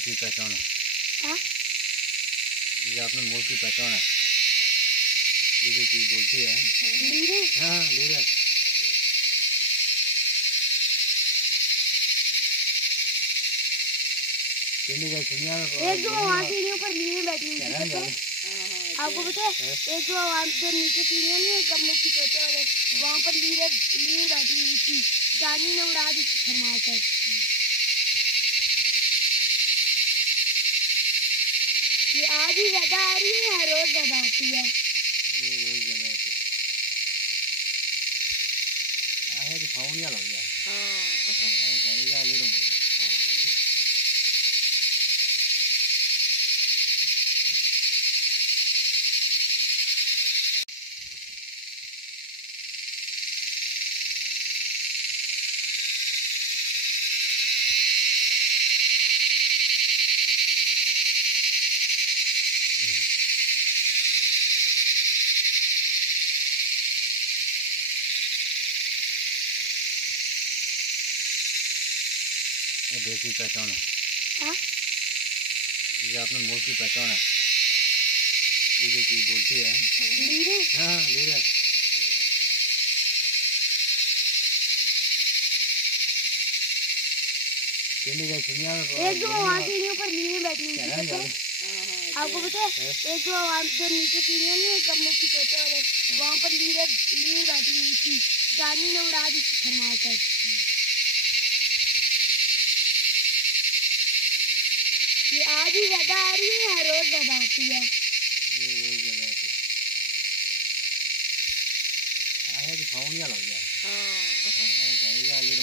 देश की पहचान है। हाँ? ये अपने मुल्क की पहचान है। ये जो चीज बोलती है लीरे? हाँ लीरे। एक जो वहाँ सीढ़ियों पर लीरे बैठी हुई थी पता है? आपको पता है एक जो वहाँ जो नीचे सीढ़ियाँ नहीं है कमरे की छोटे वाले वहाँ पर लीरे बैठी हुई थी। जानी ने उड़ा दी फरमा कर। ये आज ही ज्यादा आ रही है या रोज ज्यादा आती है? ये रोज ज्यादा आती है। आया कि फोन या लग गया। हाँ कहेगा ले लो। ये देश की पहचान है। हाँ? ये अपने मुल्क की पहचान है। ये जो चीज बोलती है लीरे? हाँ लीरे। एक जो वहाँ सीढ़ियों पर लीरे बैठी हुई थी पता है? आपको पता है एक जो वहाँ जो नीचे सीढ़ियाँ नहीं है कमरे की छोटे वाले वहाँ पर लीरे बैठी हुई थी। जानी ने उड़ा दी फरमा कर। ये आज ही ज्यादा आ रही है या रोज ज्यादा आती है? ये रोज ज्यादा आती है। आया कि फोन या लग गया। हाँ कहेगा ले लो।